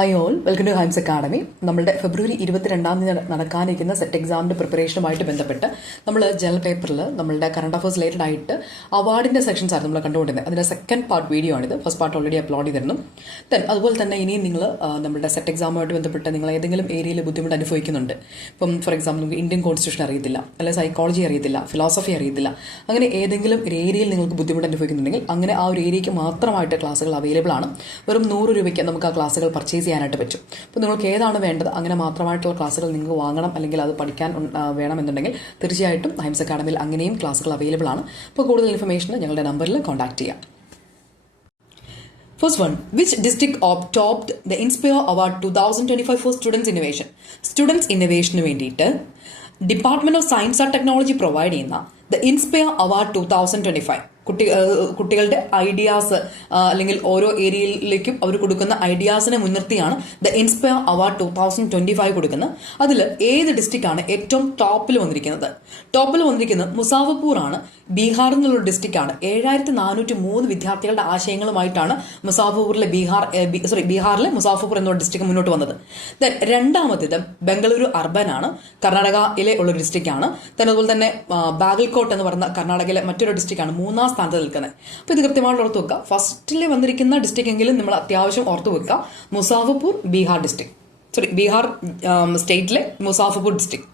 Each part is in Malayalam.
Hi all, welcome to Hymes academy. നമ്മുടെ ഫെബ്രുവരി 22 നടക്കാനിരിക്കുന്ന സെറ്റ് എക്സാമിൻ്റെ പ്രിപ്പറേഷനുമായിട്ട് ബന്ധപ്പെട്ട് നമ്മൾ ജനറൽ പേപ്പറിൽ നമ്മളുടെ കറണ്ട് അഫയേഴ്സ് റിലേറ്റഡ് ആയിട്ട് അവാർഡിൻ്റെ സെക്ഷൻസ് ആയിരുന്നു നമ്മൾ കണ്ടുകൊണ്ടിരുന്നത്. അതിൻ്റെ സെക്കൻഡ് പാർട്ട് വീഡിയോ ആണിത്. ഫസ്റ്റ് പാർട്ട് ഓൾറെഡി അപ്ലോഡ് ചെയ്തിരുന്നു. അതുപോലെ തന്നെ ഇനിയും നിങ്ങൾ നമ്മുടെ സെറ്റ് എക്സാമുമായിട്ട് ബന്ധപ്പെട്ട് നിങ്ങൾ ഏതെങ്കിലും ഏരിയയിൽ ബുദ്ധിമുട്ട് അനുഭവിക്കുന്നുണ്ട്. ഇപ്പം ഫോർ എക്സാമ്പിൾ നിങ്ങൾക്ക് ഇന്ത്യൻ കോൺസ്റ്റിറ്റ്യൂഷൻ അറിയത്തില്ല, അല്ലെങ്കിൽ സൈക്കോളജി അറിയത്തില്ല, ഫിലോസഫി അറിയത്തില്ല, അങ്ങനെ ഏതെങ്കിലും ഒരു ഏരിയയിൽ നിങ്ങൾക്ക് ബുദ്ധിമുട്ട് അനുഭവിക്കുന്നുണ്ടെങ്കിൽ അങ്ങനെ ആ ഒരു ഏരിയയ്ക്ക് മാത്രമായിട്ട് ക്ലാസ്സുകൾ അവൈലബിൾ ആണ്. വെറും 100 രൂപയ്ക്ക് നമുക്ക് ആ ക്ലാസ്സുകൾ പർച്ചേസ് ചെയ്യാനായിട്ട് പറ്റും. അപ്പോൾ നിങ്ങൾക്ക് ഏതാണ് വേണ്ടത് അങ്ങനെ മാത്രമായിട്ടുള്ള ക്ലാസ്സുകൾ നിങ്ങൾക്ക് വാങ്ങണം അല്ലെങ്കിൽ അത് പഠിക്കാൻ വേണമെന്നുണ്ടെങ്കിൽ തീർച്ചയായിട്ടും ഹൈംസ് അക്കാഡമിയിൽ അങ്ങനെയും ക്ലാസ്സുകൾ അവൈലബിൾ ആണ്. അപ്പോൾ കൂടുതൽ ഇൻഫർമേഷൻ ഞങ്ങളുടെ നമ്പറിൽ കോൺടാക്ട് ചെയ്യാം. First one, which district topped the Inspire Award 2025 for Students Innovation? Students Innovation വേണ്ടിയിട്ട് department of science and technology provide ചെയ്യുന്ന ദ ഇൻസ്പയർ അവാർഡ് 2025 കുട്ടികളുടെ ഐഡിയാസ് അല്ലെങ്കിൽ ഓരോ ഏരിയയിലേക്കും അവർ കൊടുക്കുന്ന ഐഡിയാസിനെ മുൻനിർത്തിയാണ് ദ ഇൻസ്പയർ അവാർഡ് 2025 കൊടുക്കുന്നത്. അതിൽ ഏത് ഡിസ്ട്രിക്റ്റാണ് ഏറ്റവും ടോപ്പിൽ വന്നിരിക്കുന്നത്? മുസാഫർപൂർ ആണ്. ബീഹാറിൽ നിന്നുള്ള ഡിസ്ട്രിക്റ്റാണ്. 7403 വിദ്യാർത്ഥികളുടെ ആശയങ്ങളുമായിട്ടാണ് ബീഹാറിലെ മുസാഫർപൂർ എന്നുള്ള ഡിസ്ട്രിക്ട് മുന്നോട്ട് വന്നത്. ദെൻ രണ്ടാമത്തേത് ബംഗളൂരു അർബൻ ആണ്. കർണാടകയിലെ ഉള്ള ഡിസ്ട്രിക്റ്റാണ്. അതുപോലെ തന്നെ ബാഗൽകോട്ട് എന്ന് പറയുന്ന കർണാടകയിലെ മറ്റൊരു ഡിസ്ട്രിക്റ്റാണ് മൂന്നാം സ്ഥാനത്ത് നിൽക്കുന്നത്. അപ്പോൾ ഇത് കൃത്യമായിട്ട് ഓർത്ത് വെക്കുക. ഫസ്റ്റിൽ വന്നിരിക്കുന്ന ഡിസ്ട്രിക്ട് എങ്കിലും നമ്മൾ അത്യാവശ്യം ഓർത്ത് വെക്കുക. മുസാഫർപൂർ ബീഹാർ സ്റ്റേറ്റിലെ Muzaffarpur district.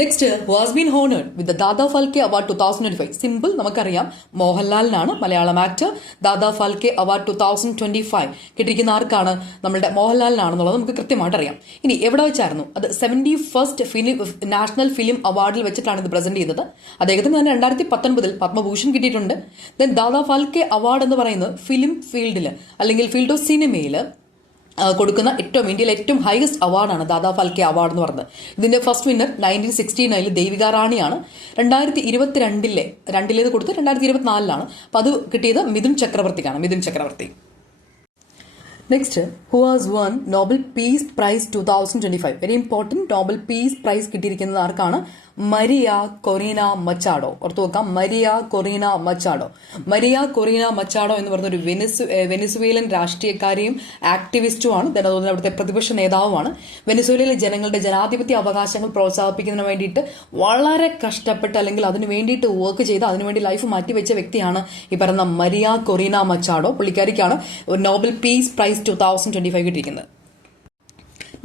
Next, was been honoured with the Dada Phalke award 2025. Simple, നമുക്കറിയാം മോഹൻലാലിനാണ്, മലയാളം ആക്ടർ. ദാദാ ഫാൽക്കെ അവാർഡ് 2025 കിട്ടിയിരിക്കുന്ന ആർക്കാണ്? നമ്മളുടെ മോഹൻലാലിനാണെന്നുള്ളത് നമുക്ക് കൃത്യമായിട്ട് അറിയാം. ഇനി എവിടെ വെച്ചായിരുന്നു അത്? 71st നാഷണൽ ഫിലിം അവാർഡിൽ വെച്ചിട്ടാണ് ഇത് പ്രസന്റ് ചെയ്തത്. അദ്ദേഹത്തിന് തന്നെ 2019 പത്മഭൂഷൺ കിട്ടിയിട്ടുണ്ട്. ദെൻ ദാദാ ഫാൽക്കെ അവാർഡ് എന്ന് പറയുന്നത് ഫിലിം ഫീൽഡിൽ അല്ലെങ്കിൽ ഫീൽഡ് ഓഫ് സിനിമയിൽ കൊടുക്കുന്ന ഇന്ത്യയിലെ ഏറ്റവും ഹൈയസ്റ്റ് അവാർഡാണ് ദാദാ ഫാൽക്കെ അവാർഡ് എന്ന് പറയുന്നത്. ഇതിന്റെ ഫസ്റ്റ് വിന്നർ 1969 ദേവിക റാണിയാണ്. 2022 കൊടുത്ത് 2024 അപ്പൊ അത് കിട്ടിയത് Mithun Chakraborty. Next, who has won Nobel peace prize 2025? Very important. Nobel peace prize കിട്ടിയിരിക്കുന്നത് ആർക്കാണ്? Maria Corina Machado. ഓർത്തു വെക്കാം, മരിയ കൊറീന മച്ചാഡോ എന്ന് പറയുന്ന ഒരു വെനിസുവേലൻ രാഷ്ട്രീയക്കാരിയും ആക്ടിവിസ്റ്റുമാണ്. അതുപോലെ അവിടുത്തെ പ്രതിപക്ഷ നേതാവുമാണ്. വെനിസുവേലയിലെ ജനങ്ങളുടെ ജനാധിപത്യ അവകാശങ്ങൾ പ്രോത്സാഹിപ്പിക്കുന്നതിന് വേണ്ടിയിട്ട് വളരെ കഷ്ടപ്പെട്ട് അല്ലെങ്കിൽ അതിനു വേണ്ടിയിട്ട് വർക്ക് ചെയ്ത് അതിനുവേണ്ടി ലൈഫ് മാറ്റിവെച്ച വ്യക്തിയാണ് ഈ പറയുന്ന മരിയ കൊറീന മച്ചാഡോ. പുള്ളിക്കാരിക്കാണ് നോബൽ പീസ് പ്രൈസ് 2025 കിട്ടിയിരിക്കുന്നത്.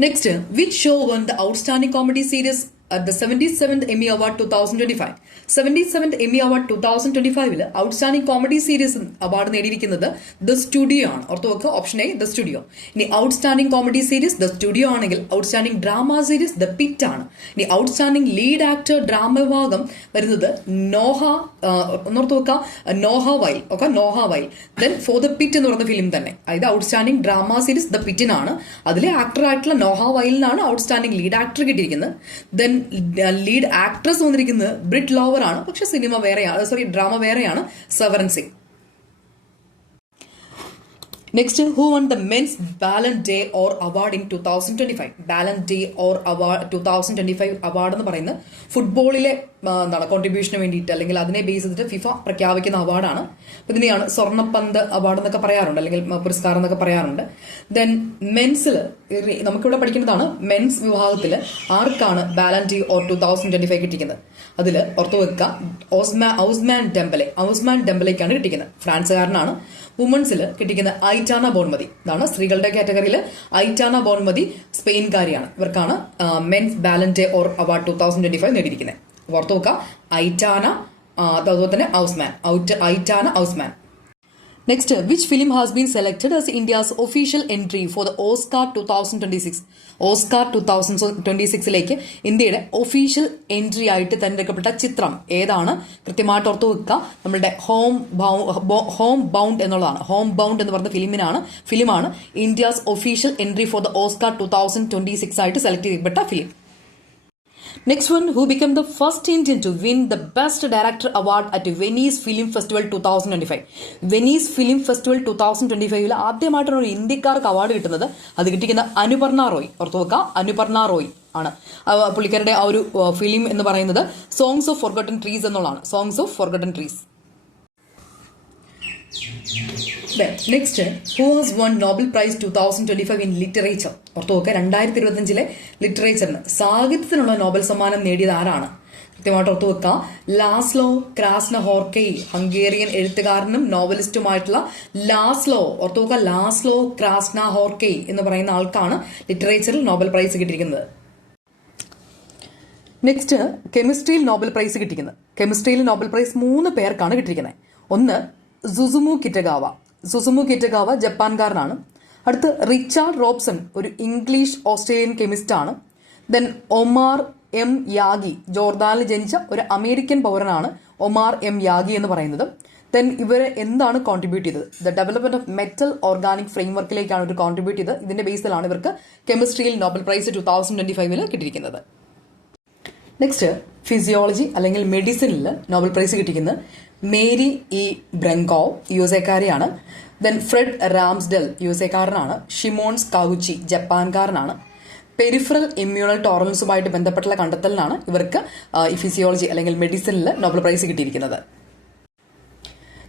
Next, which show won the outstanding comedy series at the 77th Emmy Award 2025. 77th Emmy Award 2025 outstanding comedy series award നേടിയിരിക്കുന്നത് ദ സ്റ്റുഡിയോ ആണ്. ഓർത്ത് വെക്കുക, ഓപ്ഷൻ എ ദ സ്റ്റുഡിയോ. ഇനി outstanding comedy series the studio ആണെങ്കിൽ outstanding drama series the Pitt ആണ്. ഇനി ഔട്ട്സ്റ്റാൻഡിംഗ് ലീഡ് ആക്ടർ ഡ്രാമ വിഭാഗം വരുന്നത് ഒന്നോർത്ത് വെക്കുക, Noah Wyle. Then for the Pitt എന്ന് പറയുന്ന ഫിലിം തന്നെ, അതായത് ഔട്ട്സ്റ്റാൻഡിംഗ് ഡ്രാമ സീരീസ് ദ പിറ്റിനാണ്. അതിലെ ആക്ടർ ആയിട്ടുള്ള നോഹ വൈലിനാണ് ഔട്ട്സ്റ്റാൻഡിംഗ് ലീഡ് ആക്ടർ കിട്ടിയിരിക്കുന്നത്. ദെൻ ലീഡ് ആക്ട്രസ് വന്നിരിക്കുന്നത് ബ്രിറ്റ് ലോവർ ആണ്. പക്ഷെ ഡ്രാമ വേറെയാണ്, severance. Next, who won the men's Ballon d'Or award in 2025? Ballon d'Or award 2025 award എന്ന് പറയുന്നത് ഫുട്ബോളിലെ കോൺട്രിബ്യൂഷന് വേണ്ടിയിട്ട് അല്ലെങ്കിൽ അതിനെ ബേസ് ചെയ്തിട്ട് ഫിഫ പ്രഖ്യാപിക്കുന്ന അവാർഡാണ്. ഇതിനെയാണ് സ്വർണ്ണപ്പന്ത് അവാർഡ് എന്നൊക്കെ പറയാറുണ്ട്, അല്ലെങ്കിൽ പുരസ്കാരം എന്നൊക്കെ പറയാറുണ്ട്. ദെൻ മെൻസിൽ നമുക്കിവിടെ പഠിക്കുന്നതാണ്. മെൻസ് വിഭാഗത്തിൽ ആർക്കാണ് ബാലൻ ഡേ ഓർ 2025 കിട്ടിക്കുന്നത്? അതിൽ ഓർത്തു വെക്കുക, ഔസ്മാൻ ഡെംബലെക്കാണ് കിട്ടിക്കുന്നത്. ഫ്രാൻസുകാരനാണ്. വുമൻസിൽ കിട്ടിക്കുന്ന ഐറ്റാന ബോൺമതി. ഇതാണ് സ്ത്രീകളുടെ കാറ്റഗറിയിൽ. ഐറ്റാന ബോൺമതി സ്പെയിൻകാരിയാണ്. ഇവർക്കാണ് men's Ballon d'Or award 2025 നേടിയിരിക്കുന്നത്. ഓർത്തു നോക്കുക, അതുപോലെ തന്നെ Aitana Ousmane. Next, which film has been selected as India's official entry for the Oscar 2026? Oscar 2026 ഇന്ത്യയുടെ ഒഫീഷ്യൽ എൻട്രി ആയിട്ട് തിരഞ്ഞെടുക്കപ്പെട്ട ചിത്രം ഏതാണ്? കൃത്യമായിട്ട് ഓർത്തു വെക്കുക, നമ്മളുടെ ഹോം ബൗണ്ട് എന്നുള്ളതാണ്. ഹോം ബൗണ്ട് എന്ന് പറഞ്ഞ ഫിലിമാണ് India's official entry for the Oscar 2026 ആയിട്ട് സെലക്ട് ചെയ്യപ്പെട്ട ഫിലിം. Next one, who became the first Indian to win the Best Director Award at Venice Film Festival 2025? Venice film festival 2025 ആദ്യമായിട്ടാണ് ഒരു ഇന്ത്യക്കാർക്ക് അവാർഡ് കിട്ടുന്നത്. അത് കിട്ടിക്കുന്ന അനുപർണ റോയ്. ഓർത്തു വെക്കുക, അനുപർണ റോയ് ആണ്. പുള്ളിക്കാരുടെ ആ ഒരു ഫിലിം എന്ന് പറയുന്നത് സോങ്സ് ഓഫ് ഫോർഗട്ടൺ ട്രീസ് എന്നുള്ളതാണ്. Songs of forgotten trees. Then, next, who has won Nobel Prize 2025 in Literature? ഓർത്ത് നോക്കുക, 2025 ലിറ്ററേച്ചറിന് സാഹിത്യത്തിനുള്ള നോബൽ സമ്മാനം നേടിയത് ആരാണ്? കൃത്യമായിട്ട് ഓർത്ത് വെക്കുക. ലാസ്ലോ ക്രാസ്നഹോർക്കൈ, ഹംഗേറിയൻ എഴുത്തുകാരനും നോവലിസ്റ്റുമായിട്ടുള്ള ലാസ്ലോ, ഓർത്ത് വെക്കുക, ലാസ്ലോ ക്രാസ്നഹോർക്കൈ എന്ന് പറയുന്ന ആൾക്കാണ് ലിറ്ററേച്ചറിൽ നോബൽ പ്രൈസ് കിട്ടിയിരിക്കുന്നത്. നെക്സ്റ്റ്, കെമിസ്ട്രിയിൽ നോബൽ പ്രൈസ് കിട്ടിയിരിക്കുന്നത്. കെമിസ്ട്രിയിൽ നോബൽ പ്രൈസ് 3 പേർക്കാണ് കിട്ടിയിരിക്കുന്നത്. ഒന്ന് സുസുമു കിറ്റഗാവ ജപ്പാൻകാരനാണ്. അടുത്ത് റിച്ചാർഡ് റോബ്സൺ, ഒരു ഇംഗ്ലീഷ് ഓസ്ട്രേലിയൻ കെമിസ്റ്റ് ആണ്. ദെൻ ഒമാർ എം യാഗി, ജോർദാനിൽ ജനിച്ച ഒരു അമേരിക്കൻ പൗരനാണ് ഒമാർ എം യാഗി എന്ന് പറയുന്നത്. ദെൻ ഇവർ എന്താണ് കോൺട്രിബ്യൂട്ട് ചെയ്തത്? The development of metal organic ഫ്രെയിംവർക്കിലേക്കാണ് ഇവർ കോൺട്രിബ്യൂട്ട് ചെയ്തത്. ഇതിന്റെ ബേസിലാണ് ഇവർക്ക് കെമിസ്ട്രിയിൽ നോബൽ പ്രൈസ് 2025 കിട്ടിയിരിക്കുന്നത്. നെക്സ്റ്റ്, ഫിസിയോളജി അല്ലെങ്കിൽ മെഡിസിനിൽ നോബൽ പ്രൈസ് കിട്ടിയിരിക്കുന്നത് മേരി ഇ ബ്രങ്കോ, USA-കാരിയാണ്. ദെൻ ഫ്രെഡ് റാംസ്ഡെൽ, USA-കാരനാണ്. ഷിമോൺ സ്കാവുച്ചി, ജപ്പാൻകാരനാണ്. പെരിഫറൽ ഇമ്മ്യൂണൽ ടോളറൻസുമായിട്ട് ബന്ധപ്പെട്ടുള്ള കണ്ടെത്തലിനാണ് ഇവർക്ക് ഈ ഫിസിയോളജി അല്ലെങ്കിൽ മെഡിസിനിൽ നോബൽ പ്രൈസ് കിട്ടിയിരിക്കുന്നത്.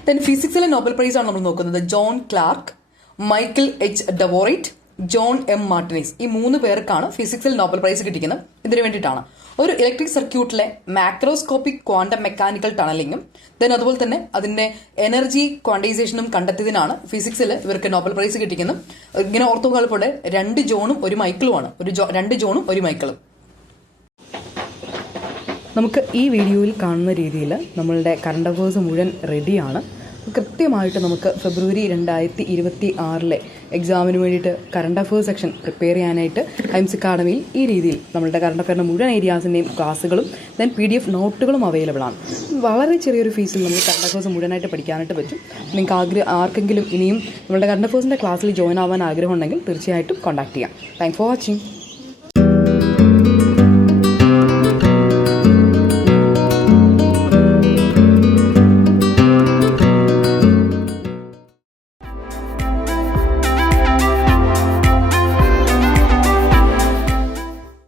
ദെൻ ഫിസിക്സിലെ നോബൽ പ്രൈസ് ആണ് നമ്മൾ നോക്കുന്നത്. John Clarke, Michel H Devoret, John M Martinis, ഈ 3 പേർക്കാണ് ഫിസിക്സിൽ നോബൽ പ്രൈസ് കിട്ടിയിരിക്കുന്നത്. ഇതിനു വേണ്ടിയിട്ടാണ് ഒരു ഇലക്ട്രിക് സർക്യൂട്ടിലെ മാക്രോസ്കോപ്പിക് ക്വാണ്ടം മെക്കാനിക്കൽ ടണലിങ്ങും ദെൻ അതുപോലെ തന്നെ അതിന്റെ എനർജി ക്വാണ്ടൈസേഷനും കണ്ടെത്തിയതിനാണ് ഫിസിക്സിൽ ഇവർക്ക് നോബൽ പ്രൈസ് കിട്ടിയിരിക്കുന്നത്. ഇങ്ങനെ ഓർത്തുപോലെ 2 ജോണും 1 മൈക്കിളുമാണ്. 2 ജോണും 1 മൈക്കിളും. നമുക്ക് ഈ വീഡിയോയിൽ കാണുന്ന രീതിയിൽ നമ്മളുടെ കറണ്ട് അഫയേഴ്സ് മുഴുവൻ റെഡിയാണ്. കൃത്യമായിട്ട് നമുക്ക് ഫെബ്രുവരി 2026 എക്സാമിന് വേണ്ടിയിട്ട് കറണ്ട് അഫയേഴ്സ് സെക്ഷൻ പ്രിപ്പയർ ചെയ്യാനായിട്ട് ഹൈംസ് അക്കാഡമിയിൽ ഈ രീതിയിൽ നമ്മളുടെ കറണ്ട് അഫയറിൻ്റെ മുഴുവൻ ഏരിയാസിൻ്റെയും ക്ലാസ്സുകളും ദെൻ PDF നോട്ടുകളും അവൈലബിൾ ആണ്. വളരെ ചെറിയൊരു ഫീസിൽ നമുക്ക് കറണ്ട് അഫയേഴ്സ് മുഴുവനായിട്ട് പഠിക്കാനായിട്ട് പറ്റും. നിങ്ങൾക്ക് ആർക്കെങ്കിലും ഇനിയും നമ്മളുടെ കറണ്ട് അഫയേഴ്സിൻ്റെ ക്ലാസ്സിൽ ജോയിൻ ആവാൻ ആഗ്രഹമുണ്ടെങ്കിൽ തീർച്ചയായിട്ടും കോൺടാക്ട് ചെയ്യാം. Thanks for watching.